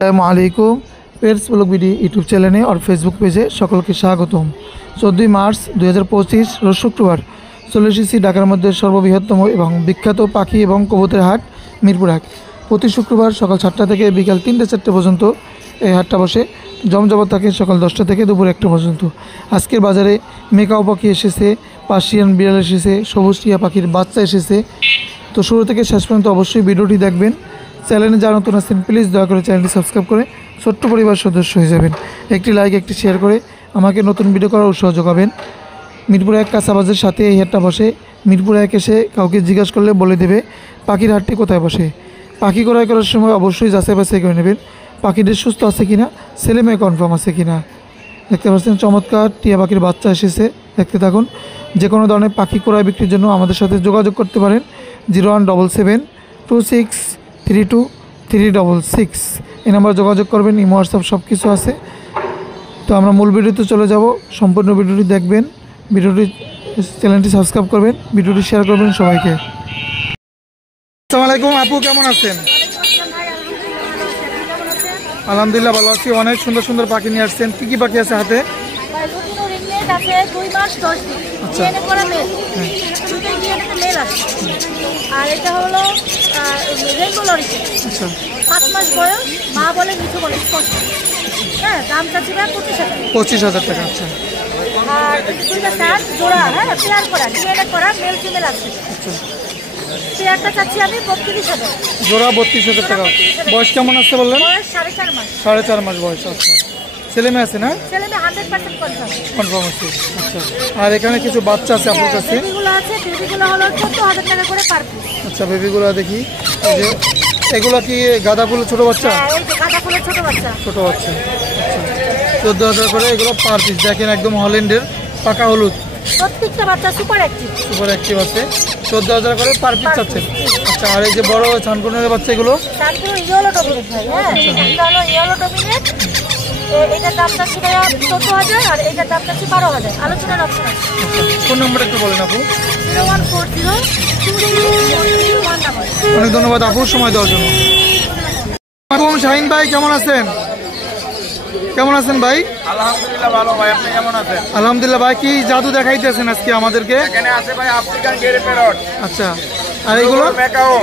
আসসালামু আলাইকুম pets blog video YouTube চ্যানেলে और फेसबुक পেজে সকলকে স্বাগতম। 14 মার্চ 2025 রোজ শুক্রবার চলে এসেছি ঢাকার মধ্যে সর্ববৃহত্তম এবং বিখ্যাত পাখি এবং কবুতরের হাট মিরপুর হাট। প্রতি শুক্রবার সকাল 7টা থেকে বিকাল 3-4 পর্যন্ত এই হাটটা বসে। জমজমাট থাকে সকাল 10টা থেকে দুপুর 1টা পর্যন্ত। আজকের বাজারে মেকাও পাখি এসেছে, পার্সিয়ান বিড়াল এসেছে, সবুজ টিয়া পাখির বাচ্চা এসেছে। তো শুরু থেকে শেষ পর্যন্ত অবশ্যই ভিডিওটি দেখবেন। চ্যানেলে যারা নতুন আছেন প্লিজ দয়া করে চ্যানেলটি সাবস্ক্রাইব করে ছোট্ট পরিবার সদস্য হয়ে যাবেন। একটি লাইক একটি শেয়ার করে আমাকে নতুন ভিডিও করার উৎসাহ যোগাবেন। মিরপুর 1 কাঁচাবাজারের সাথে এই হাটটা বসে। মিরপুর 1 এসে কাউকে জিজ্ঞাসা করলে বলে দেবে পাখির হাটটি কোথায় বসে। পাখি ক্রয় করার সময় অবশ্যই যাচাই বাছাই করে নেবেন পাখিদের সুস্থ আছে কিনা, ছেলে মেয়ে কনফার্ম আছে কিনা। দেখতে পাচ্ছেন চমৎকার টিয়া পাখির বাচ্চা এসেছে, দেখতে থাকুন। যে কোনো ধরনের পাখি ক্রয় বিক্রির জন্য আমাদের সাথে যোগাযোগ করতে পারেন 0177263236 এই নাম্বার যোগাযোগ করবেন। ইমো হোয়াটসঅ্যাপ সব কিছু আছে। তো আমরা মূল ভিডিওতে চলে যাব, সম্পূর্ণ ভিডিওটি দেখবেন, ভিডিওটি চ্যানেলটি সাবস্ক্রাইব করবেন, ভিডিওটি শেয়ার করবেন সবাইকে। আসসালামু আলাইকুম আপু, কেমন আছেন? আলহামদুলিল্লাহ ভালো আছি। অনেক সুন্দর সুন্দর পাখি নিয়ে আসছেন, কি কি পাখি আছে হাতে? আচ্ছা আর এটা হলো রেইনবো লরিকে। আচ্ছা 5 মাস বয়স, মা বলে মিঠু বলে স্পষ্ট। হ্যাঁ, দাম চাচ্ছি 25,000 টাকা। আচ্ছা আর দুইটা স্যার জোড়া, হ্যাঁ পেয়ার করা, ডিএনএ করা, মেল ফিমেল আছে। আচ্ছা পেয়ারটা চাচ্ছি আমি 32,000 জোড়া 32,000 টাকা। বয়স কেমন আছে বললেন? বয়স 4.5 মাস। 4.5 মাস বয়স। আচ্ছা ছেলে মেয়ে আছে না? ছেলে মেয়ে 100% কনফার্ম আছে। আচ্ছা আর এখানে কিছু বাচ্চা আছে আপনার কাছে? বেবিগুলো আছে, বেবিগুলো হলো 14,000 টাকা করে পার পিস। আচ্ছা বেবিগুলো দেখি, এই যে এগুলো কি গাঁদা ফুল ছোট বাচ্চা? হ্যাঁ, এই যে গাঁদা ফুলের ছোট বাচ্চা। ছোট বাচ্চা। আচ্ছা 14,000 করে এগুলো পার পিস। দেখেন একদম হল্যান্ডের পাকা হলুদ, প্রত্যেকটা বাচ্চা সুপার অ্যাক্টিভ। সুপার অ্যাক্টিভ আছে। 14,000 করে পার পিস চাচ্ছেন। আচ্ছা আর এই যে বড় ছানকুনের বাচ্চা এগুলো? ছানকুন ইয়েলো ডমিনেট ভাই। হ্যাঁ, এটা হলো ইয়েলো ডমিনেট। এটার দাম চাচ্ছি 14,000 আর এটার দাম চাচ্ছি 12,000। আলোচনার অপশন আছে। ফোন নম্বর একটু বলেন আপু। 01402201। অনেক ধন্যবাদ আপু সময় দেওয়ার জন্য। শাহিন ভাই কেমন আছেন? কেমন আছেন ভাই? আলহামদুলিল্লাহ ভালো ভাই, আপনি কেমন আছেন? আলহামদুলিল্লাহ ভাই। কি জাদু দেখাইতেছেন আজকে আমাদেরকে? এখানে আছে ভাই আফ্রিকান গেরে প্যারট। আচ্ছা আর এগুলো? মেকাও।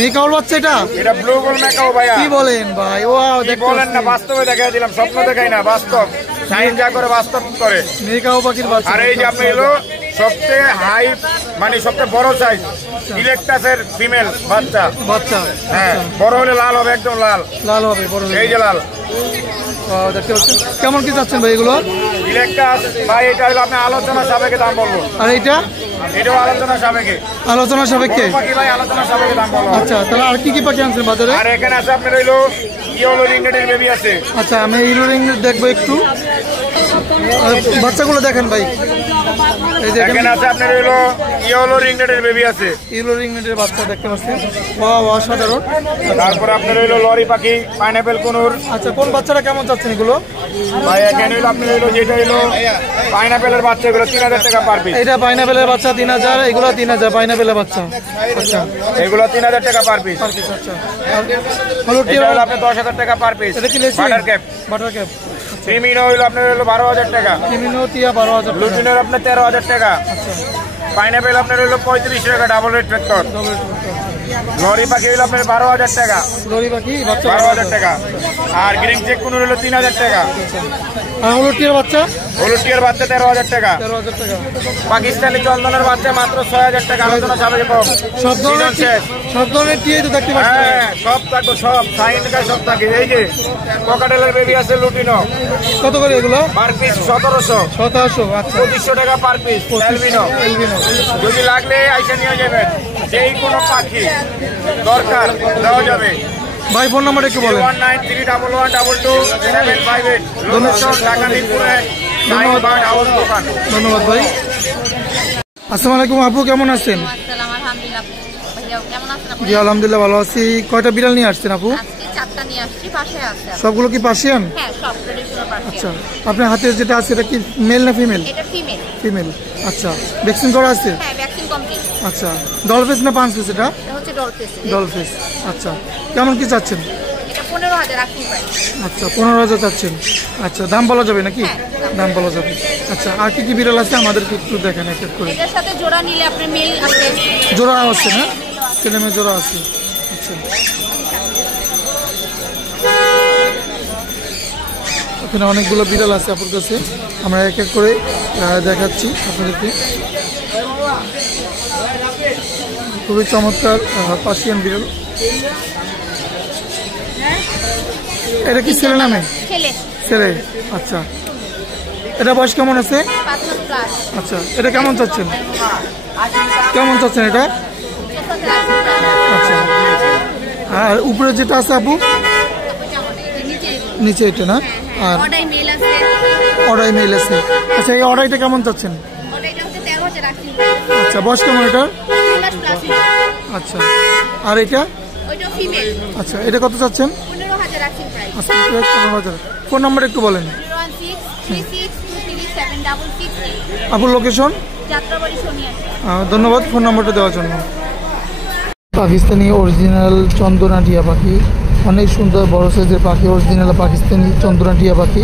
মেকাও বাচ্চা এটা? এটা ব্লু গোল মেকাও ভাইয়া। কি বলেন ভাই? ওয়াও, দেখতে বলেন না, বাস্তবে দেখাই দিলাম, স্বপ্ন দেখাই না, বাস্তব। সাইন যা করে বাস্তব করে। মেকাও পাখির বাচ্চা। আর এই যে আপনি এলো সবচেয়ে হাই, মানে সবচেয়ে বড় সাইজ ইলেকট্রাসের ফিমেল বাচ্চা। বাচ্চা হ্যাঁ, বড় হলে লাল হবে, একদম লাল। লাল হবে বড় হলে। এই যে লাল। ওয়াও, দেখতে পাচ্ছেন। কেমন কি চাচ্ছেন ভাই এগুলো? ইলেকট্রাস ভাই এটা হলো আপনার আলোচনা সাপেক্ষে দাম বলবো। আর এইটা? এটাও আলোচনা সাপেক্ষে। আলোচনা সাপেক্ষে? পাখি ভাই আলোচনা সাপেক্ষে দাম বলবো। আচ্ছা তাহলে আর কি কি পাখি আনছেন বাজারে? আর এখানে আছে আপনার হইলো ইয়েলো রিংনেটের বেবি আছে। আচ্ছা আমি ইলো রিং দেখবো একটু। বাচ্চাগুলো দেখেন ভাই। এই যে এখানে আছে আপনার হইলো ইয়েলো রিংনেটের বেবি আছে। ইলো রিং এর বাচ্চা দেখতে পাচ্ছেন। ওয়াও অসাধারণ। তারপর আপনার হইলো লরি পাখি, পাইনাপেল কোনুর। আচ্ছা কোন বাচ্চাটা কেমন চাচ্ছেন এগুলো? ভাই এখানে হইলো আপনার হইলো যেটা হইলো পাইনাপেলের বাচ্চা, এগুলো 3,000 টাকা পার পিস। এটা পাইনাপেলের বাচ্চা 3,000, এগুলো 3,000 পাইনাপেলের বাচ্চা। আচ্ছা এগুলো 3,000 টাকা পার পিস। আচ্ছা হলো এটা হলো আপনার 10,000 টাকা পার পিস। এটা কি লেসি? Butter cap. Butter cap. ক্রিমিনো হইলো আপনার হইলো 12,000 টাকা। কিমিনো টিয়া 12,000 টাকা। লুটিনের আপনার 13,000 টাকা। আচ্ছা পাইনাপেল আপনার হইলো 35 টাকা, ডাবল রেড ফ্যাক্টর। ডবল লরি পাখি হইলো আপনার 12,000 টাকা। লরি পাখি বাচ্চা 12,000 টাকা। আর গ্রিন চেক কোনুর হইলো 3,000 টাকা। আর হলো টিয়ার বাচ্চা হলুদ টিয়ার বাচ্চা 13,000 টাকা। 13,000 টাকা। পাকিস্তানি চন্দনের বাচ্চা মাত্র 6,000 টাকা। আলোচনা সাপেক্ষে কম। সব ধরনের শেষ। সব ধরনের টিয়াই তো দেখতে পাচ্ছেন। হ্যাঁ, সব থাকবে, সব সাইন কাজ সব থাকে। এই যে কোকাটেলের বেবি আছে লুটিনো, কত করে এগুলো? Per piece 1700। 1700। আচ্ছা 2500 টাকা পার পিস। Albino albino. যদি লাগলে আইসা নিয়ে যাবেন, যেই কোনো পাখি দরকার দেওয়া যাবে। ভাই ফোন নাম্বার একটু বলেন। 193111222758 location Dhaka Mirpur 1, nine bird house দোকান। ধন্যবাদ ভাই। আসসালামু আলাইকুম আপু, কেমন আছেন? আসসালাম, আলহামদুলিল্লাহ। ভাইয়া কেমন আছেন আপনি? জি আলহামদুলিল্লাহ ভালো আছি। কয়টা বিড়াল নিয়ে আসছেন আপু? আজকে 4টা নিয়ে আসছি, পাশে আছে। সবগুলো কি পার্সিয়ান? হ্যাঁ, সব ট্রেডিশনাল আচ্ছা পার্সিয়ান। আপনার হাতে যেটা আছে এটা কি মেল না ফিমেল? এটা ফিমেল। ফিমেল। আচ্ছা ভ্যাকসিন করা আছে? হ্যাঁ, ভ্যাকসিন কমপ্লিট। আচ্ছা ডলফিস না পাঁচ পিস? এটা এটা হচ্ছে ডলফিস। ডলফিস। আচ্ছা কেমন কি চাচ্ছেন? এটা 15,000 রাখতে পারি। আচ্ছা 15,000 চাচ্ছেন। আচ্ছা দাম বলা যাবে নাকি? দাম বলা যাবে। আচ্ছা আর কি কি বিড়াল আছে আমাদেরকে একটু দেখেন এক এক করে। এটার সাথে জোড়া নিলে আপনার মেল আছে। জোড়া আছে না? ছেলে মেয়ে জোড়া আছে। আচ্ছা এখানে অনেকগুলো বিড়াল আছে আপনার কাছে, আমরা এক এক করে দেখাচ্ছি আপনাদেরকে। খুবই চমৎকার পার্সিয়ান বিড়াল। এটা কি ছেলে নামে? ছেলে। ছেলে। আচ্ছা এটা বয়স কেমন আছে? 5 মাস প্লাস। আচ্ছা এটা কেমন চাচ্ছেন? কেমন চাচ্ছেন এটা? আচ্ছা আর উপরে যেটা আছে আপু নিচে এটা না? আর অর্ডার মেল আছে। অর্ডাই মেল আছে। আচ্ছা এই অর্ডাইটা কেমন চাচ্ছেন? অর্ডারটা হচ্ছে 13,000 রাখতে পারি। আচ্ছা বয়স কেমন এটার? 2 মাস প্লাস। আচ্ছা আর এটা? ওইটা ফিমেল। আচ্ছা এটা কত চাচ্ছেন? 15,000 রাখতে পারি। আচ্ছা 15,000। ফোন নাম্বার একটু বলেন। 01636237668। আপুর লোকেশন? যাত্রাবাড়ি সোনিয়া। ধন্যবাদ ফোন নাম্বারটা দেওয়ার জন্য। পাকিস্তানি অরিজিনাল চন্দনা টিয়া পাখি, অনেক সুন্দর বড় সাইজের পাখি, অরিজিনাল পাকিস্তানি চন্দনা টিয়া পাখি।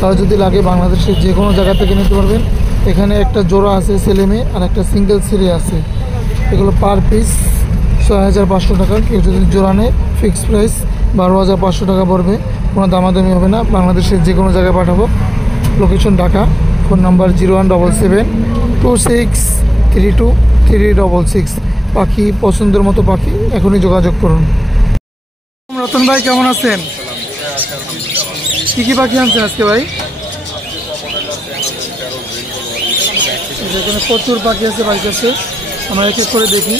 তারা যদি লাগে বাংলাদেশের যে কোনো জায়গা থেকে নিতে পারবেন। এখানে একটা জোড়া আছে ছেলে মেয়ে আর একটা সিঙ্গেল ছেলে আছে। এগুলো পার পিস 6,500 টাকা। কেউ যদি জোড়া নেয় ফিক্সড প্রাইস 12,500 টাকা পড়বে। কোনো দামাদামি হবে না, বাংলাদেশের যে কোনো জায়গায় পাঠাবো। লোকেশন ঢাকা। Phone number 0177263236। পাখি পছন্দের মতো পাখি এখনই যোগাযোগ করুন। রতন ভাই কেমন আছেন? কি কি পাখি আনছেন আজকে ভাই? এখানে প্রচুর পাখি আছে বাড়ির কাছে, আমরা এক এক করে দেখি।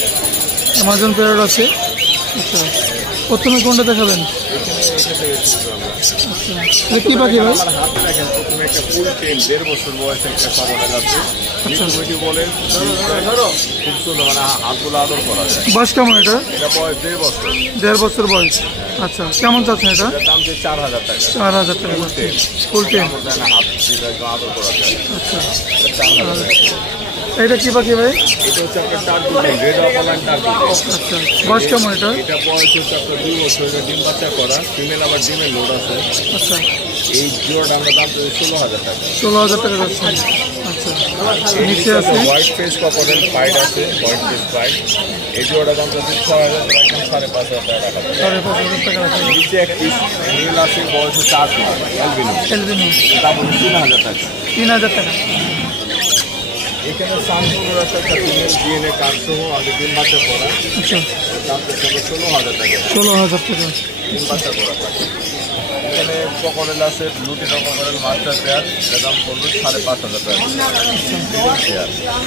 অ্যামাজন প্যারট আছে। আচ্ছা প্রথমে কোনটা দেখাবেন? আচ্ছা কি পাখি ভাই? প্রথমে একটা ফুল টেল 1.5 বছর বয়সে একটা কমোডাল আছে। আচ্ছা বলেন খুব সুন্দর, মানে হাতগুলো আদর করা যায়। বয়স কেমন এটা? এটা বয়স 1.5 বছর। 1.5 বছর বয়স। আচ্ছা কেমন চাচ্ছেন এটা? এটার দাম যে 4,000 টাকা। 4,000 টাকা ফুল টেন। হাত দিয়ে একদম আদর করা যায়। আচ্ছা 4,000 টাকা। এটা কি পাখি ভাই? এটা হচ্ছে আপনার টার্গেট রেড অপালাইন টার্গেট। আচ্ছা বয়স কেমন এটা? এটা বয়স হচ্ছে আপনার 2 বছর। এটা ডিম বাচ্চা করা, ফিমেল আবার ডিমের লোড আছে। আচ্ছা এই জোড়াটা আমরা দাম পেয়েছি 16,000 টাকা। 16,000 টাকা যাচ্ছে। আচ্ছা নিচে আছে হোয়াইট ফেস কপারেল ফাইট আছে, হোয়াইট ফেস ফাইট। এই জোড়াটা দাম পেয়েছি 6,000 টাকা, একদম 5,500 টাকা রাখা যাবে। 5,500 টাকা রাখা যাবে। নিচে এক পিস নীল আছে, বয়স হচ্ছে 8 মাস, অ্যালবিনো। এলবিনো দাম হচ্ছে 3,000 টাকা। 3,000 টাকা। এখানে সানফ্লাওয়ার আছে একটা ফিমেল ডিএনএ কার্ড সহ, আগে ডিম বাচ্চা করা। আচ্ছা দাম পেয়েছে 16,000 টাকা। 16,000 টাকা। ডিম বাচ্চা করা থাকে। এখানে ককরেল আছে, ব্লুটি ককরেল মাস্টার পেয়ার, এটার দাম পড়বে 5,500 টাকা পেয়ার।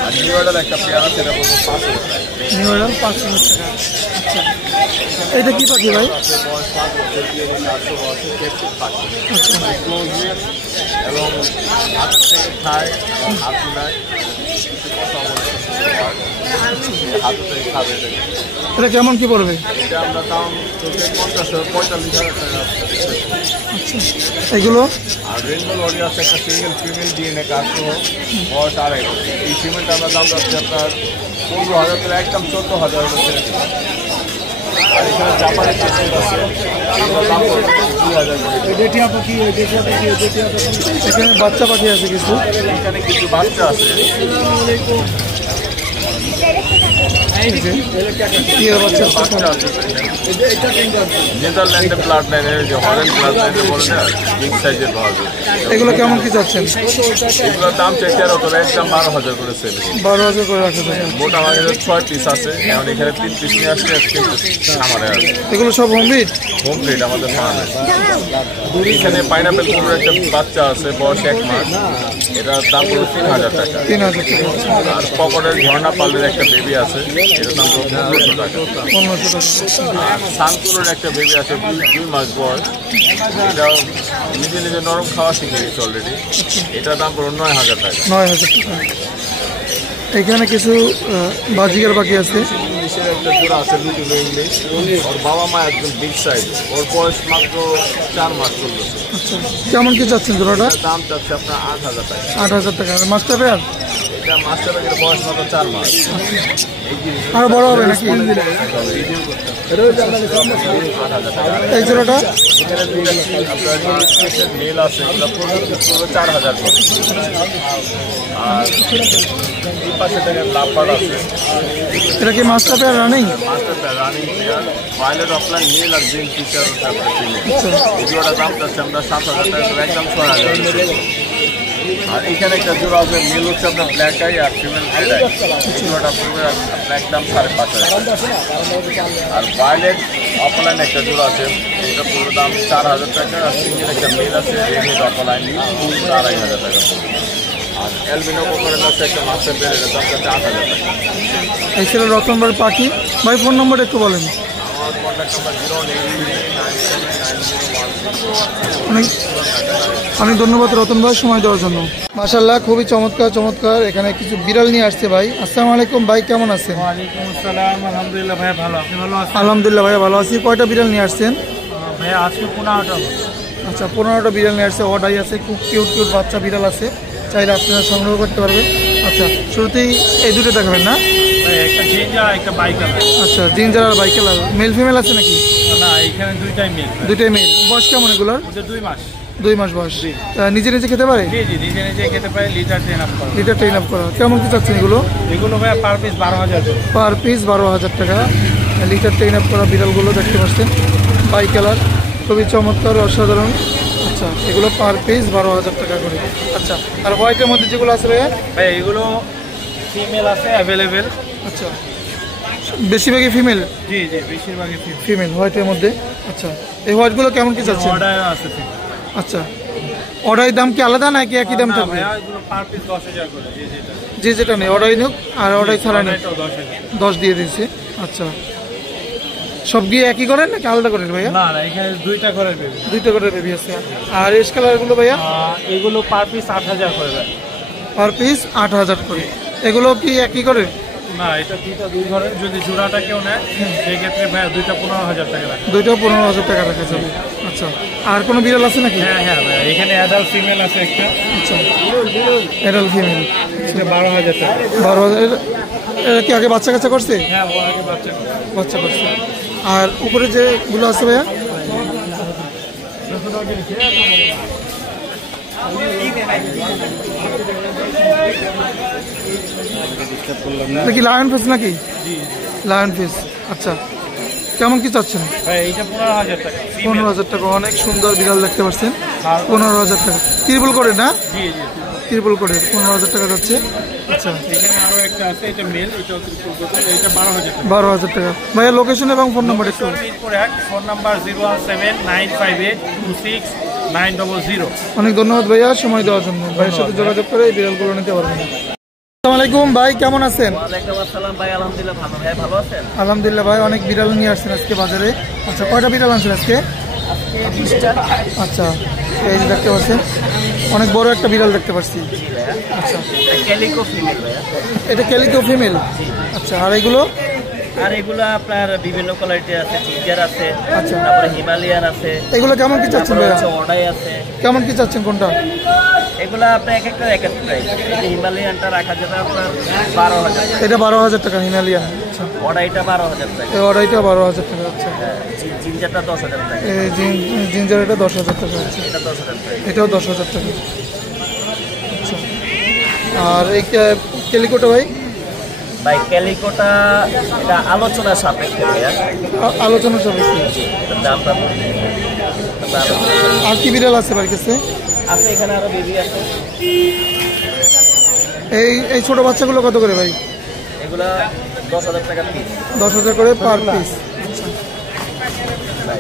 আর নিউ অর্ডার একটা পেয়ার আছে, এটা পড়বে 5,000 টাকা। নিউ অর্ডার 5,000 টাকা। আচ্ছা এটা কি পাখি ভাই? আছে বয়স 5 বছর, ডিএনএ কার্ড সহ আছে, কেপটিভ পাখি। আচ্ছা ক্লোজলিয়ান এবং হাত থেকে খায় এবং হাত মিলায়, হাত থেকে খাবে। এটা কেমন কি পড়বে? এটা আমরা দাম চলছে 45,000 টাকা। আচ্ছা এগুলো? আর রেনবো লরি আছে একটা সিঙ্গেল ফিমেল ডিএনএ কার্ড সহ, বয়স 2.5 বছর। এই ফিমেলটা আমরা দাম যাচ্ছে আপনার 15,000 টাকা, একদম 14,000 ছেড়ে দিলাম। আর এখানে জাপানি চেস্টেড আছে, আমরা দাম করবো 2,000 করে। এখানে বাচ্চা পাখি আছে কিছু। এখানে কিছু বাচ্চা আছে, বাচ্চা আছে। নেদারল্যান্ডের ব্লাড লাইনের যে হরেন ব্লাড লাইনের বলে না, বিগ সাইজের পাওয়া যায়। এগুলো কেমন কি চাচ্ছেন? এগুলোর দাম চাই 13 করে, একদম 12,000 করে সেল। 12,000 করে রাখা যাবে। মোট আমার কাছে 6 পিস আছে, এখন এখানে 3 পিস নিয়ে আসলে আমাদের আছে। এগুলো সব হোম ব্রিড? হোম প্লেট আমাদের ফার্মে। এখানে পাইনাপেল কুকুরের একটা বাচ্চা আছে, বয়স 1 মাস, এটার দাম হলো 3,000 টাকা। 3,000 টাকা। আর পকেটের ঝর্ণা পালের একটা বেবি আছে, এটার দাম হলো 1500 টাকা। 1500 টাকা। আর সানকুরের একটা বেবি আছে, 2 মাস বয়স, এটা নিজে নিজে নরম খাওয়া শিখে গেছে অলরেডি, এটার দাম পড়লো 9,000 টাকা। 9,000 টাকা। এখানে কিছু বাজিকার পাখি আছে। ইংলিশের একটা জোড়া আছে, লুটিনো ইংলিশ। ওর বাবা মা একদম বিগ সাইজ, ওর বয়স মাত্র 4 মাস চলতেছে। আচ্ছা কেমন কি চাচ্ছেন জোড়াটা? দাম চাচ্ছে আপনার 8,000 টাকা। 8,000 টাকা। Master pair? এটা মাস্টার ব্যাগের বয়স মাত্র 4 মাস। আরো বড় হবে নাকি এই জোড়াটা? এখানে আপনার মেল আছে, এগুলো পড়বে 4000 করে। আর এই পাশে দেখেন লাভবার্ড আছে, এটা কি master pair running? Master pair running pair, violet opaline male আর গ্রিন ফিচার এই জোড়াটার দাম চাচ্ছি আমরা 7000 টাকা করে, একদম 6000। আর এখানে একটা জোড়া আছে, মেল হচ্ছে আপনার ব্ল্যাক আই আর ফিমেল রেড আই, এই জোড়াটা পড়বে আপনার একদম 5500 টাকা। আর ভায়োলেট অফলাইন একটা জোড়া আছে, এটা পুরো দাম 4000 টাকা। আর সিঙ্গেল একটা মেল আছে রেড অফলাইন 2500 টাকা। আর অ্যালবিনো কোকারেল আছে একটা মাস্টার পেয়ার, এটা দাম চাচ্ছে 8000 টাকা। এই ছিল রতনবার পাখি ভাই। ফোন নম্বর একটু বলেন। আমার কন্ট্যাক্ট নাম্বার 083979016। অনেক অনেক ধন্যবাদ রতন ভাই সময় দেওয়ার জন্য। মাশাআল্লাহ, খুবই চমৎকার চমৎকার। এখানে কিছু বিড়াল নিয়ে আসছে ভাই। আসসালামু আলাইকুম ভাই, কেমন আছেন? ওয়ালাইকুম আসসালাম, আলহামদুলিল্লাহ ভাই ভালো, আপনি ভালো আছেন? আলহামদুলিল্লাহ ভাই ভালো আছি। কয়টা বিড়াল নিয়ে আসছেন? ভাই আজকে 15টা। আচ্ছা, 15টা বিড়াল নিয়ে আসছে। অর্ডাই আছে, খুব কিউট কিউট বাচ্চা বিড়াল আছে, চাইলে আপনারা সংগ্রহ করতে পারবেন। আচ্ছা, শুরুতেই এই দুটো দেখাবেন না? ভাই একটা জিঞ্জার একটা বাইকার। আচ্ছা, জিঞ্জার আর বাইকেল। মেল ফিমেল আছে নাকি? না, এখানে দুইটাই মিল। দুইটাই মেল। বয়স কেমন এগুলোর? 2 মাস। 2 মাস বয়স। নিজে নিজে খেতে পারে? জি জি, নিজে নিজে খেতে পারে, লিটার ট্রেন আপ করে। লিটার ট্রেন আপ করা। কেমন কি চাচ্ছেন এগুলো? এগুলো ভাই পার পিস 12000 করে। পার পিস 12000 টাকা। লিটার ট্রেন আপ করা বিড়ালগুলো দেখতে পাচ্ছেন, বাই কালার, খুবই চমৎকার অসাধারণ। আচ্ছা, এগুলো পার পিস 12000 টাকা করে। আচ্ছা, আর হোয়াইটের মধ্যে যেগুলো আছে ভাইয়া? ভাই এগুলো ফিমেল আছে অ্যাভেলেবেল। আচ্ছা, বেশিরভাগই ফিমেল? জি জি, বেশিরভাগই ফিমেল। ফিমেল হোয়াইটের মধ্যে। আচ্ছা, এই হোয়াইটগুলো কেমন কি চাচ্ছেন? অর্ডার আছে ফিমেল। আচ্ছা, অর্ডারের দাম কি আলাদা নাকি একই দাম থাকবে? ভাই এগুলো পার পিস 10000 করে। জি জি, যে যেটা নেই অর্ডারই নিক, আর অর্ডার ছাড়া নেই 10000। 10 দিয়ে দিয়েছে। আচ্ছা, সব গিয়ে একই করেন নাকি আলাদা করেন ভাইয়া? না না, এখানে দুইটা করে বেবি। দুইটা করে বেবি আছে। আর এস কালারগুলো ভাইয়া? এগুলো পার পিস 8000 করে ভাই। পার পিস 8000 করে। এগুলো কি একই করে? না, এটা দুইটা দুই ঘরের, যদি জোড়াটা কেউ নেয় সেই ক্ষেত্রে ভাই দুইটা 15000 টাকা লাগে। দুইটা 15000 টাকা রাখা যাবে। আচ্ছা, আর কোনো বিড়াল আছে নাকি? হ্যাঁ হ্যাঁ ভাই, এখানে অ্যাডাল্ট ফিমেল আছে একটা। আচ্ছা, অ্যাডাল্ট ফিমেল। এটা 12000 টাকা। 12000। এটা কি আগে বাচ্চা কাচ্চা করছে? হ্যাঁ, ও আগে বাচ্চা করে। বাচ্চা করছে। আর উপরে যেগুলো আছে ভাইয়া? এটা কি লায়ন ফেস নাকি? Lion face. আচ্ছা, কেমন কি চাচ্ছেন? ভাই এইটা 15000 টাকা। 15000 টাকা। অনেক সুন্দর বিড়াল দেখতে পাচ্ছেন। আর 15000 টাকা। ত্রিপল করে না? জি জি, ত্রিপল করে 15000 টাকা যাচ্ছে। আচ্ছা, এখানে আরো একটা আছে, এটা মেল, এটাও ত্রিপল করে, এটা 12000 টাকা। 12000 টাকা। ভাইয়া লোকেশন এবং ফোন নাম্বার একটু। Phone number 01795826900। অনেক ধন্যবাদ ভাইয়া সময় দেওয়ার জন্য। ভাইয়ের সাথে যোগাযোগ করে এই বিড়ালগুলো নিতে পারবেন। আসসালামু আলাইকুম ভাই, কেমন আছেন? ওয়ালাইকুম আসসালাম ভাই, আলহামদুলিল্লাহ ভালো। ভাই ভালো আছেন? আলহামদুলিল্লাহ ভাই, অনেক বিড়াল নিয়ে আসছেন আজকে বাজারে। আচ্ছা, কয়টা বিড়াল আনছেন আজকে? আজকে 20টা। আচ্ছা, এই যে দেখতে পাচ্ছেন অনেক বড় একটা বিড়াল দেখতে পাচ্ছি। আচ্ছা, ক্যালিকো ফিমেল ভাইয়া। এটা ক্যালিকো ফিমেল। আচ্ছা, আর এগুলো? আর এগুলো আপনার বিভিন্ন কোয়ালিটি আছে, জিঞ্জার আছে, আচ্ছা। তারপরে হিমালয়ান আছে, এগুলো কেমন কি চাচ্ছেন তারপরে ভাইয়া? হচ্ছে অর্ডাই আছে। কেমন কি চাচ্ছেন কোনটা? এগুলো আপনার এক একটা এক এক প্রাইস। এই যে হিমালয়ানটা রাখা যাবে আপনার 12000 টাকা, এটা 12000 টাকা হিমালয়ান। আচ্ছা, অর্ডাইটা 12000 টাকা, এই অর্ডাইটা 12000 টাকা। আচ্ছা, জিঞ্জারটা 10000 টাকা, এই জিঞ্জার এটা 10000 টাকা। আচ্ছা, এটা 10000 টাকা। এটাও 10000 টাকা। আচ্ছা, আর এই ক্যালিকোটা ভাই? ভাই ক্যালিকোটা এটা আলোচনার সাপেক্ষে ভাইয়া, আলোচনা সাপেক্ষে। এটার দামটা বলি। এটা আলোচনা- আর কি বিড়াল আছে বাড়ির কাছে? আছে, এখানে আরো বেবি আছে। এই ছোট বাচ্চাগুলো কত করে ভাই? এগুলা 10000 টাকা পিস। 10000 করে পার পিস।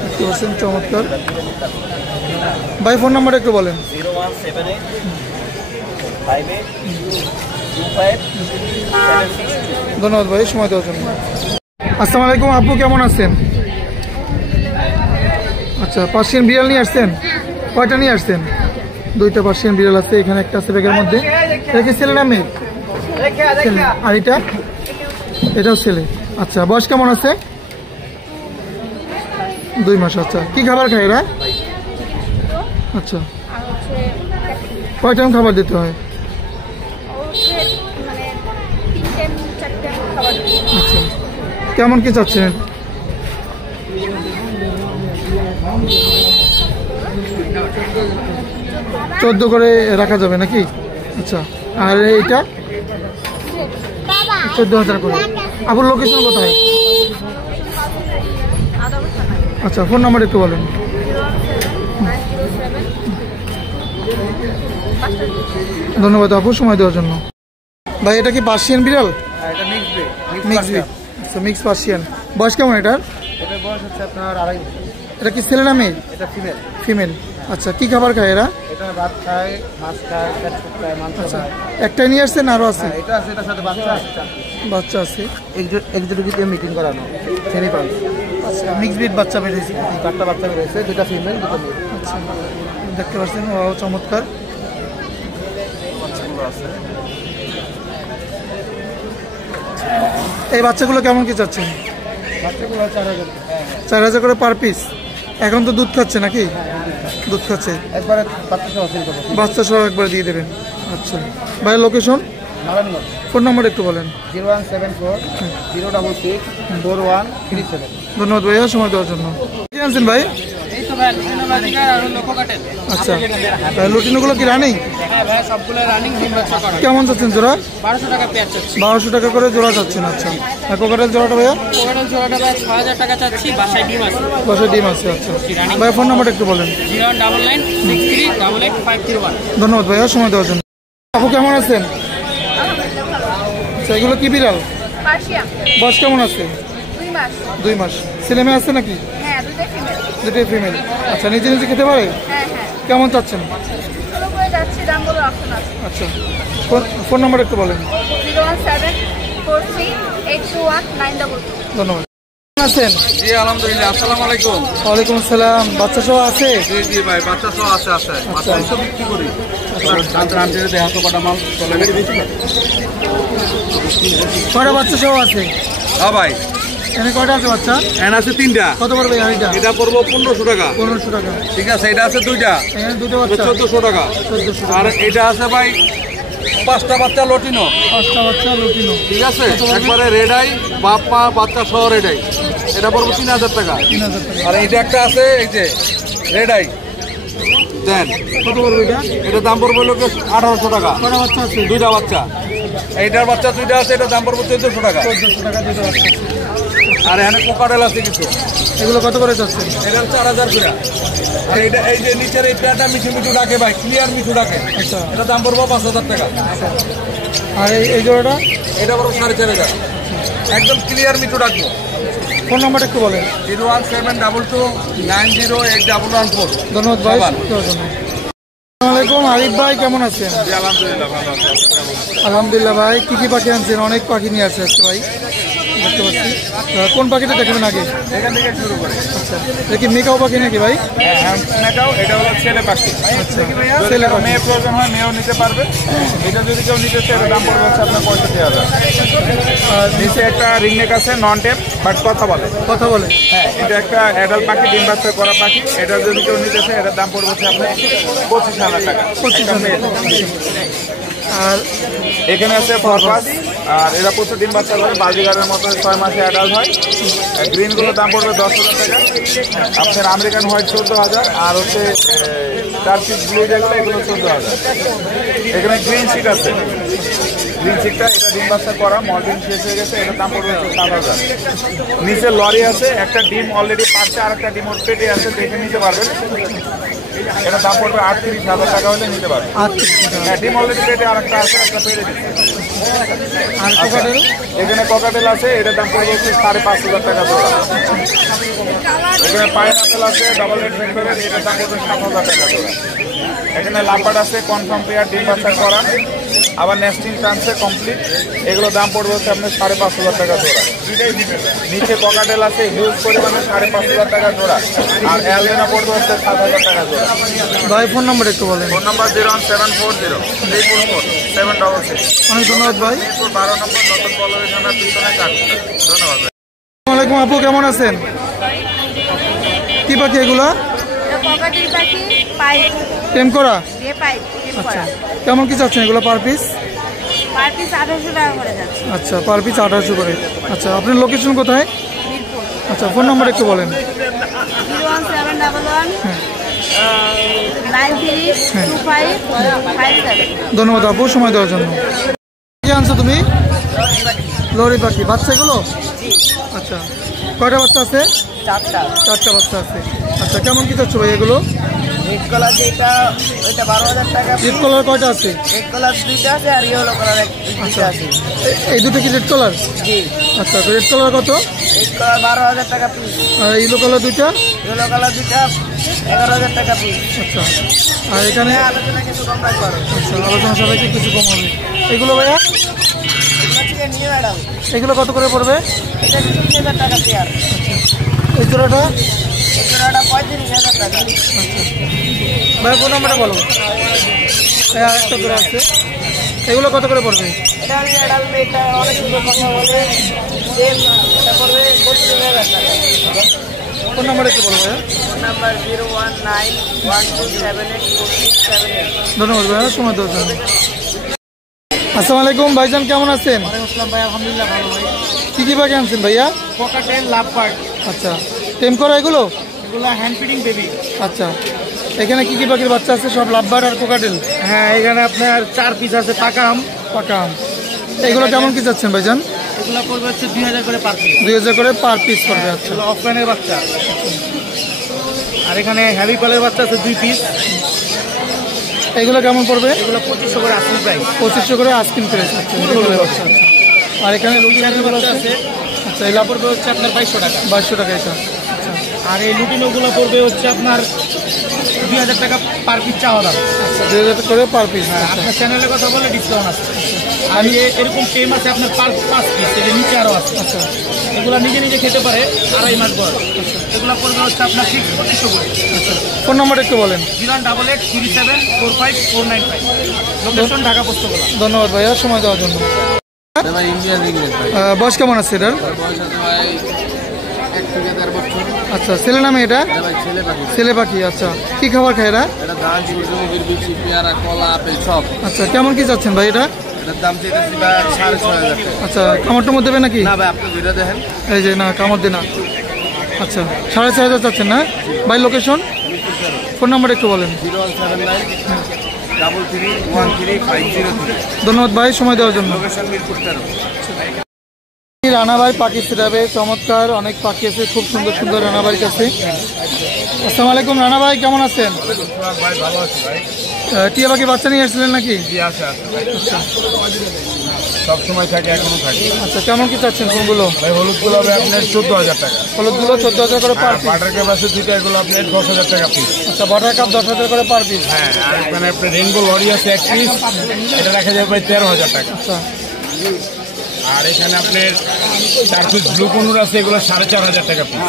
দেখতে পাচ্ছেন চমৎকার। ভাই ফোন নাম্বার একটু বলেন। 01782525762। ধন্যবাদ ভাই সময় দেওয়ার জন্য। আসসালামু আলাইকুম আপু, কেমন আছেন? আচ্ছা, পার্সিয়ান বিড়াল নিয়ে আসছেন? কয়টা নিয়ে আসছেন? 2টা পার্সিয়ান বিড়াল আছে। এখানে একটা আছে ব্যাগের মধ্যে। এটা কি ছেলে না মেয়ে? ছেলে। আর এটাও ছেলে। আচ্ছা, বয়স কেমন আছে? 2 মাস। আচ্ছা, কি খাবার খায় এরা? আচ্ছা, কয় টাইম খাবার দিতে হয়? মানে আচ্ছা, কেমন কি চাচ্ছেন? চোদ্দ করে রাখা যাবে নাকি? আচ্ছা, আর এইটা 14,000 করে। আপনার লোকেশন কোথায়? আচ্ছা, ফোন নাম্বার একটু বলেন। ধন্যবাদ আপু সময় দেওয়ার জন্য। ভাই এটা কি পার্সিয়ান বিড়াল? এটা মিক্স ব্রিড। Mix breed. আচ্ছা, মিক্স পার্সিয়ান। বয়স কেমন এটার? এটা বয়স হচ্ছে আপনার 2.5 বছর। এটা কি ছেলে না মেয়ে? এটা ফিমেল। ফিমেল। আচ্ছা, কি খাবার খায় এরা? এটা ভাত খায়, মাছ খায়, পেট খায়, মাংস খায়। একটাই নিয়ে আসছেন আরও আছে? এটা আছে, এটার সাথে বাচ্চা আছে। বাচ্চা আছে। একজোটিতে মিটিং করানো ছেড়ে পাল। আচ্ছা, মিক্স ব্রিড বাচ্চা বেরিয়েছে। 4টা বাচ্চা বেরোয়েছে, 2টা ফিমেল 2টা মেল। আচ্ছা, দেখতে পাচ্ছেন, ও চমৎকার। এই বাচ্চাগুলো কেমন কি চাচ্ছেন? বাচ্চাগুলো 4,000। 4,000 করে পার পিস। এখন তো দুধ খাচ্ছে নাকি? দুধ খাচ্ছে। একবারে বাচ্চা সহ সেল করবো। বাচ্চা সহ একবার দিয়ে দেবেন। আচ্ছা ভাই, লোকেশন নারায়ণগঞ্জ। ফোন নাম্বার একটু বলেন। 0174 066 4137। ধন্যবাদ ভাইয়া সময় দেওয়ার জন্য। কি আনছেন ভাই? এই তো ভাই লুটিনো বাজিকার আর লোকো কাটেল। আচ্ছা, লুটিনোগুলো কি রানিং? হ্যাঁ ভাই, সবগুলো রানিং ডিম বাচ্চা করা। কেমন চাচ্ছেন জোড়া? 1200 টাকা পেয়ার চাচ্ছি। 1200 টাকা করে জোড়া চাচ্ছেন। আচ্ছা, আর কোকাটেল জোড়াটা ভাইয়া? কোকাটেল জোড়াটা ভাই 6000 টাকা চাচ্ছি, বাসায় ডিম আছে। বাসায় ডিম আছে। আচ্ছা ভাই, ফোন নাম্বারটা একটু বলেন। 019963880501। ধন্যবাদ ভাইয়া সময় দেওয়ার জন্য। আপু কেমন আছেন? আচ্ছা, এগুলো কি বিড়াল? পার্সিয়ান বয়স কেমন আছে? 2 মাস। 2 মাস। ছেলে মেয়ে আছে নাকি? হ্যাঁ, দুটোই ফিমেল। দুটোই ফিমেল। আচ্ছা, নিজে নিজে খেতে পারে? হ্যাঁ হ্যাঁ, কেমন চাচ্ছেন? শুরু করে যাচ্ছি, দামগুলো অপশন আছে। আচ্ছা, ফোন নাম্বার একটু বলেন। 01743821922। ধন্যবাদ। কেমন আছেন? জি আলহামদুলিল্লাহ। আসসালামু আলাইকুম। ওয়ালাইকুম আসসালাম। বাচ্চা সহ আছে? জি জি ভাই, বাচ্চা সহ আছে। বাচ্চা সব বিক্রি করি। আনতে দেওয়া তো কটা মাল চলে গেছে। কয়টা বাচ্চা সহ আছে? হ্যাঁ ভাই, এখানে কয়টা আছে বাচ্চা? এখানে আছে 3টা। কত পড়বে এটা? এটা পড়বো 1500 টাকা। 1500 টাকা। ঠিক আছে, এটা আছে 2টা, এখানে দুটো বাচ্চা 1400 টাকা। 1400 আর টাকা। এটা আছে ভাই 5টা বাচ্চা লটিনো। 5টা বাচ্চা লুটিনো। ঠিক আছে, একবারে রেড আই, বাপ মা বাচ্চা সহ রেড আই। এটা পড়বো 3000 টাকা। 3000 টাকা। আর এইটা একটা আছে, এই যে রেড আই দেন, কত পড়বে এটা? এটার দাম পড়বে লোক 1800 টাকা। কয়টা বাচ্চা আছে? 2টা বাচ্চা। এইটার বাচ্চা 2টা আছে, এটার দাম পড়বে 1400 টাকা। 1400 টাকা দুটো বাচ্চা। আর এখানে কোকাটেল আছে কিছু, এগুলো কত করে চাচ্ছেন? এটা 4000 করে। আর এইটা, এই যে নিচের এই পেয়াটা মিঠু মিঠু ডাকে ভাই, ক্লিয়ার মিঠু ডাকে, আচ্ছা, এটার দাম পড়বে 5000 টাকা। আর এই জোড়াটা? এটা পড়বে 4500। একদম ক্লিয়ার মিঠু ডাকবো। ফোন নাম্বারটা একটু বলেন। 01722908114। ধন্যবাদ ভাই আবার। দেওয়ার জন্য। আসসালামু আলাইকুম, আরিফ ভাই কেমন আছেন? আলহামদুলিল্লাহ ভালো আছে। আলহামদুলিল্লাহ ভাই। কি কি পাখি আনছেন? অনেক পাখি নিয়ে আসছে আজকে ভাই, দেখতে পাচ্ছি। কোন পাখিটা দেখবেন আগে? এখান থেকে শুরু করে। আচ্ছা, এটা কি মেকাও পাখি নাকি ভাই? এটাও, এটা হলো ছেলে পাখি। আচ্ছা, যদি ছেলে কারো পাখি। মেয়ে প্রয়োজন হয়, মেয়েও নিতে পারবে। এটা যদি কেউ নিতে চায়, এটার দাম পড়বে হচ্ছে আপনার 65,000। আর নিচে একটা রিংনেক আছে, নন টেপ, বাট কথা বলে। কথা বলে? হ্যাঁ, এটা একটা অ্যাডাল্ট পাখি, ডিম বাচ্চা করা পাখি। এটা যদি কেউ নিতে চায়, এটার দাম পড়বে হচ্ছে আপনার 25,000 টাকা। 25,000। আর এখানে আছে ফরপাস, আর এরা প্রচুর ডিম বাচ্চা করে, বাজিগারের মতো 6 মাসে অ্যাডাল্ট হয়। গ্রিনগুলোর দাম পড়বে 10,000 টাকা। আপনার আমেরিকান হোয়াইট 14,000। আর হচ্ছে টার্কিশ ব্লু যেগুলো, এগুলো 14,000। এখানে গ্রিন শিট আছে, গ্রিন শিটটা, এটা ডিম বাচ্চা করা, মল্টিং শেষ হয়ে গেছে, এটার দাম পড়বে 7,000। নিচে লরি আছে, একটা ডিম অলরেডি পাচ্ছে, আর একটা ডিম ওর পেটে আছে, দেখে নিতে পারবেন। এটার দাম পড়বে 38,000 টাকা হলে নিতে পারবেন। হ্যাঁ, ডিম অলরেডি পেটে আর একটা আছে, একটা পেটে দিচ্ছে। আর কোকাটেল? এখানে ককাটেল আছে, এটার দাম পড়বে হচ্ছে 5,500 টাকা জোড়া। এখানে পাইনাপেল আছে, ডাবল রেড ফ্যাক্টরের, এটার দাম পড়বে 7,000 টাকা জোড়া। এখানে লাপাড আছে, কনফার্ম পেয়ার, ডিম বাচ্চা করা, আবার নেস্টিং টানছে কমপ্লিট, এগুলো দাম পড়বে হচ্ছে আপনার 5,500 টাকা জোড়া। নিচে ককাটেল আছে হিউজ পরিমাণে, 5,500 টাকা জোড়া। আর অ্যালবেনা পড়বে হচ্ছে 7,000 টাকা জোড়া। ভাই ফোন নাম্বার একটু বলেন। ফোন নাম্বার 01740 অনেক ধন্যবাদ ভাই। 12 নম্বর নতুন কলেজ থানার পিছনে কাটছে। ধন্যবাদ। আসসালামু আলাইকুম আপু, কেমন আছেন? কি পাখি এগুলো? এটা ককাটেল পাখি, পাইপ টেম করা? দিয়ে পাইপ টেম আচ্ছা, করা। কেমন কি চাচ্ছেন এগুলো পার পিস? পার পিস 1800 টাকা করে যাচ্ছে। আচ্ছা, পার পিস 1800 করে। আচ্ছা, আপনার লোকেশন কোথায়? মিরপুর। আচ্ছা, ফোন নাম্বার একটু বলেন। 01711 932557। ধন্যবাদ আপু সময় দেওয়ার জন্য। কি আনছো তুমি? লরি পাখি। বাচ্চা এগুলো? আচ্ছা, কয়টা বাচ্চা আছে? 4টা। 4টা বাচ্চা আছে। আচ্ছা, কেমন কি চাচ্ছ ভাই এগুলো? রেড কালার যেটা ওইটা 12,000 টাকা। রেড কালার কয়টা আছে? রেড কালার 2টা আছে আর ইয়েলো কালার আচ্ছা, 2টা আছে। এই দুটো কি রেড কালার? জি। আচ্ছা, রেড কালার কত? রেড কালার 12,000 টাকা পিস। আর ইয়েলো কালার দুইটা? ইয়েলো কালার 2টা 11,000 টাকা পিস। আচ্ছা, আর এখানে আলোচনা কিছু কম রাখবো। আচ্ছা, আলোচনা সবাইকে কিছু কম হবে। এগুলো ভাইয়া এগুলো থেকে নিয়ে ম্যাডাম, এগুলো কত করে পড়বে? এটা 30,000 টাকা পেয়ার। এই জোড়াটা? এই জোড়াটা 35,000 টাকা। ভাই ফোন নাম্বারটা বলো। এই আরেকটা জোড়া আছে, এগুলো কত করে পড়বে? এটা আমি ম্যাডাম এটা অনেক সুন্দর কথা বলে সেল এটা করবে 32,000 টাকা। ফোন নাম্বার একটু বলো ভাইয়া। Phone number 01912784678। ধন্যবাদ ভাইয়া সময় দেওয়ার জন্য। আসসালামু আলাইকুম ভাইজান, কেমন আছেন? আসসালাম ভাই, আলহামদুলিল্লাহ ভালো ভাই। কি কি পাখি আনছেন ভাইয়া? কোকাটেল, লাভ বার্ড, আচ্ছা, টেম করা এগুলো? এগুলো হ্যান্ড ফিডিং বেবি। আচ্ছা, এখানে কি কি পাখির বাচ্চা আছে? সব লাভবার্ড আর কোকাটেল? হ্যাঁ, এখানে আপনার 4 পিস আছে পাকাম। পাকা। এগুলো কেমন কি যাচ্ছেন ভাইজান? এগুলো পড়বে হচ্ছে 2000 করে পার পিস। 2000 করে পার পিস পড়বে। আচ্ছা, এগুলো অফলাইনের বাচ্চা। আর এখানে হ্যাভি কলের বাচ্চা আছে 2 পিস। এগুলো কেমন পড়বে? এগুলো 2500 করে আসল প্রাইস। 2500 করে আস্কিং প্রাইস। আচ্ছা, বাচ্চা। আর এখানে লুটিনের বাচ্চা আছে? আচ্ছা, এই লাভ পড়বে হচ্ছে আপনার 2200 টাকা। 2200 টাকা এটা। আর এই লুটিনোগুলো পড়বে হচ্ছে আপনার 2000 টাকা পার পিস চাওয়া দাম। আচ্ছা, 2000 করে পার পিস। আপনার চ্যানেলের কথা বলে ডিসকাউন্ট আছে। আর এরকম টেম আছে আপনার 5 পিস, এর নিচে আরও আছে। আচ্ছা, এগুলো নিজে নিজে খেতে পারে 2.5 মাস পর। এগুলো পড়বে হচ্ছে আপনার ঠিক 2500 করে। ফোন নাম্বার একটু বলেন। 01837474995। লোকেশন ঢাকা পোস্তগোলা। ধন্যবাদ ভাইয়া সময় দেওয়ার জন্য। ইন্ডিয়ান রিংনেট ভাই, বয়স কেমন আছে এটার? বয়স আছে ভাই 1 থেকে 1.5 বছর। আচ্ছা, ছেলে নামে এটা? এটা ভাই ছেলে পাখি। ছেলে পাখি। আচ্ছা, কি খাবার খায় এরা? এটা ধান, সূর্যমুখীর বিচি, পেয়ারা, কলা, আপেল সব। আচ্ছা, কেমন কি যাচ্ছেন ভাই এটা? এটার দাম চাইতেছি ভাই 6,500 টাকা। আচ্ছা, কামড় মধ্যে দেবে নাকি? না ভাই, আপনি দুইটা দেখেন। এই যে না, কামড় দে না। আচ্ছা, 4,500 চাচ্ছেন না ভাই? লোকেশন, ফোন নাম্বার একটু বলেন। 01793313503। ধন্যবাদ ভাই সময় দেওয়ার জন্য। লোকেশন মিরপুর 13। রানা ভাই পাখি সেটাবে চমৎকার অনেক পাখি আছে, খুব সুন্দর সুন্দর রানা ভাইয়ের কাছে। আসসালামু আলাইকুম রানা ভাই, কেমন আছেন? ভাই ভালো আছি ভাই। টিয়া পাখি বাচ্চা নিয়ে আসছিলেন নাকি? জি আছে ভাই, সব সময় থাকে, এখনো থাকে। আচ্ছা, কেমন কি চাচ্ছেন কোনগুলো? ভাই হলুদ গুলো হবে আপনার 14,000 টাকা। হলুদগুলো 14,000 করে পার পিস। বাটার ক্যাপ আছে দুইটা, এগুলো আপনার 10,000 টাকা পিস। আচ্ছা, বাটার কাপ 10,000 করে পার পিস। হ্যাঁ, আর এখানে আপনার রেনবো লরি আছে 1 পিস, এটা রাখা যাবে ভাই 13,000 টাকা। আচ্ছা, আর এখানে আপনার 4 পিস ব্লু কনুর আছে, এগুলো 4,500 টাকা পিস।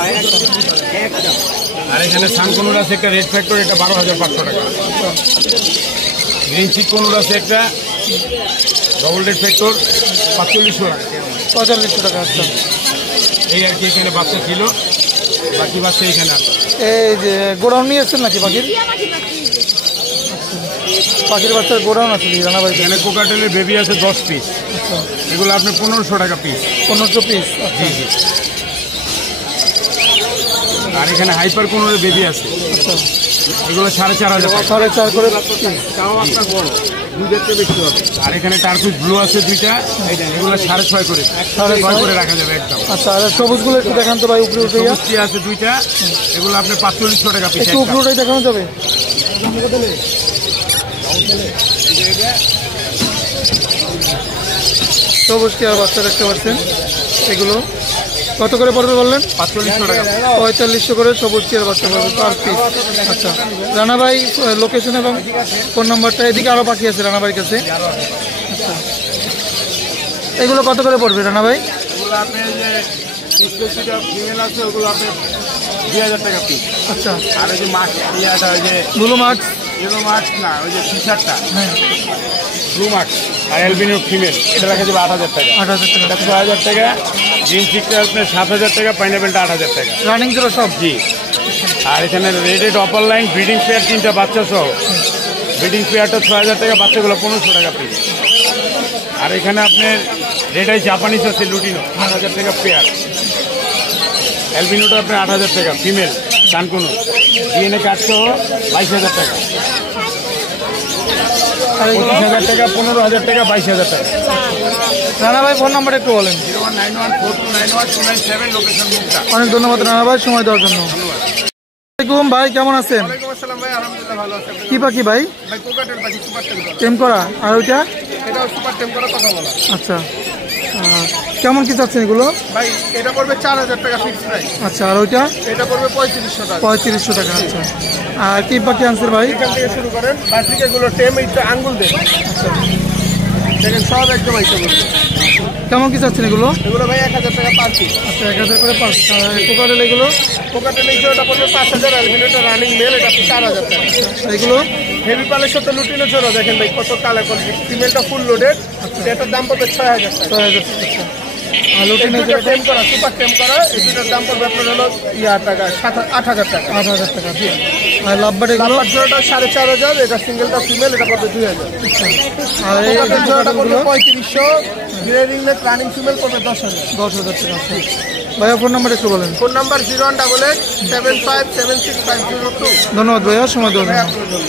আর এখানে সান কনুর আছে একটা রেড ফ্যাক্টর, এটা 12,500 টাকা। গ্রিন চিক কনুর আছে একটা ডবল রেড ফ্যাক্টর, 4500 টাকা। 4500 টাকা। আচ্ছা, এই আর কি এখানে বাচ্চা ছিল, বাকি বাচ্চা এখানে আছে। এই যে গোডাউন নিয়ে এসছেন নাকি পাখির? পাখির বাচ্চার গোডাউন আছে রানা ভাই? এখানে কোকাটেলের বেবি আছে 10 পিস, আচ্ছা, এগুলো আপনি 1500 টাকা পিস। 1500 পিস। আচ্ছা, জি জি। আর এখানে হাইপার কোনোর বেবি আছে, আচ্ছা, এগুলো 4,500 টাকা। 4.5 করে পিস। তাও আপনার বড়, দুধেরটা বেশি হবে। আর এখানে টার্কুইজ ব্লু আছে দুইটা, এগুলো 6.5 করে, 6.5 করে রাখা যাবে একদম। আচ্ছা, আর সবুজগুলো একটু দেখান তো ভাই, উপরে উঠে সবুজ টিয়া আছে দুইটা, এগুলো আপনার 4500 টাকা পিস। একটু উপরে উঠে দেখানো যাবে? সবুজ টিয়ার বাচ্চা দেখতে পাচ্ছেন, এগুলো কত করে পড়বে বললেন? 4500 টাকা। 4500 করে সবুজ টিয়ার বাচ্চা পড়বে পার পিস। আচ্ছা, রানা ভাই লোকেশন এবং ফোন নাম্বারটা, এদিকে আরও পাখি আছে রানা ভাইয়ের কাছে। আচ্ছা, এগুলো কত করে পড়বে রানা ভাই? এগুলো আপনি যে স্পেসিটা ফিমেল আছে, ওগুলো আপনার 2000 টাকা পিস। আচ্ছা, আর ওই যে মাছ ইয়াটা, ওই যে ব্লু মার্কস? ইয়েলো মাছ না, ওই যে টি-শার্টটা হ্যাঁ, ব্লু মাছ আর অ্যালবিনো ফিমেল, এটা রাখা যাবে 8,000 টাকা। 8,000 টাকা। এটা 6,000 টাকা। গ্রিন চিকটা আপনার 7,000 টাকা, পাইনাপেলটা 8,000 টাকা। রানিং জোড়া সব? জি। আর এখানে রেডেড অপার লাইন ব্রিডিং পেয়ার 3টা বাচ্চা সহ, ব্রিডিং পেয়ারটা 6,000 টাকা, বাচ্চাগুলো 1500 টাকা পিস। আর এখানে আপনার রেড আই জাপানিজ আছে লুটিনো 8,000 টাকা পেয়ার। অ্যালবিনোটা আপনার 8,000 টাকা ফিমেল ডানকুনো। ডিএনএ কার্ড সহ 22,000 টাকা। 25,000 টাকা, 15,000 টাকা, 22,000 টাকা। রানা ভাই ফোন নাম্বার একটু বলেন। 0191429127 লোকেশন মুক্তা। অনেক ধন্যবাদ রানা ভাই সময় দেওয়ার জন্য। আসসালামাইকুম ভাই, কেমন আছেন? ওয়ালাইকুম আসসালাম ভাই, আলহামদুলিল্লাহ ভালো আছি। কি পাখি ভাই? ভাই কোকাটেল পাখি সুপার টেম করা। টেম করা। আর ওইটা? এটাও সুপার টেম করা, কথা বলা। আচ্ছা, কেমন কি চাচ্ছেন এগুলো? ভাই এটা পড়বে 4,000 টাকা ফিক্স প্রাইস। আচ্ছা, আর ওইটা? এটা পড়বে 3500 টাকা। 3500 টাকা। আচ্ছা, আর কি পাখি আনছেন ভাই? এখান থেকে শুরু করেন। বাসিকাগুলো টেম একটু আঙ্গুল দেন। আচ্ছা, দেখেন সব একদম আইসা বলছে। কেমন কি চাচ্ছেন এগুলো? এগুলো ভাই 1000 টাকা পার পিস। আচ্ছা, 1000 করে পাঁচ। আর কোকারেল এগুলো? কোকাটেল এটা পড়বে 5000, অ্যালবিনোটা রানিং মেল, এটা 4000 টাকা। এগুলো? হেভি পালের সাথে লুটিনো ছোড়ো, দেখেন ভাই কত কালার কোয়ালিটি। ফিমেলটা ফুল লোডেড, এটার দাম পড়বে 6000 টাকা। 6000 টাকা। আর এই লুটিনো দুটো টেম করা, সুপার টেম করা, এই দুটোর দাম পড়বে আপনার হলো 8,000 টাকা। 8000 টাকা। আর লাভবাট এগুলো? লাম্বার জোড়াটা 4,500, এটা সিঙ্গেলটা ফিমেল, এটা পড়বে 2000। আর এই কোকাটেল জোড়াটা পড়বে কোকাটেলগুলো? 3500, গ্রে রিংনেক রানিং ফিমেল পড়বে 10,000। 10,000 টাকা। আচ্ছা ভাইয়া, ফোন নাম্বার একটু বলেন। Phone number 0188757652। ধন্যবাদ ভাইয়া সময় দেওয়ার জন্য। আপনার জন্য।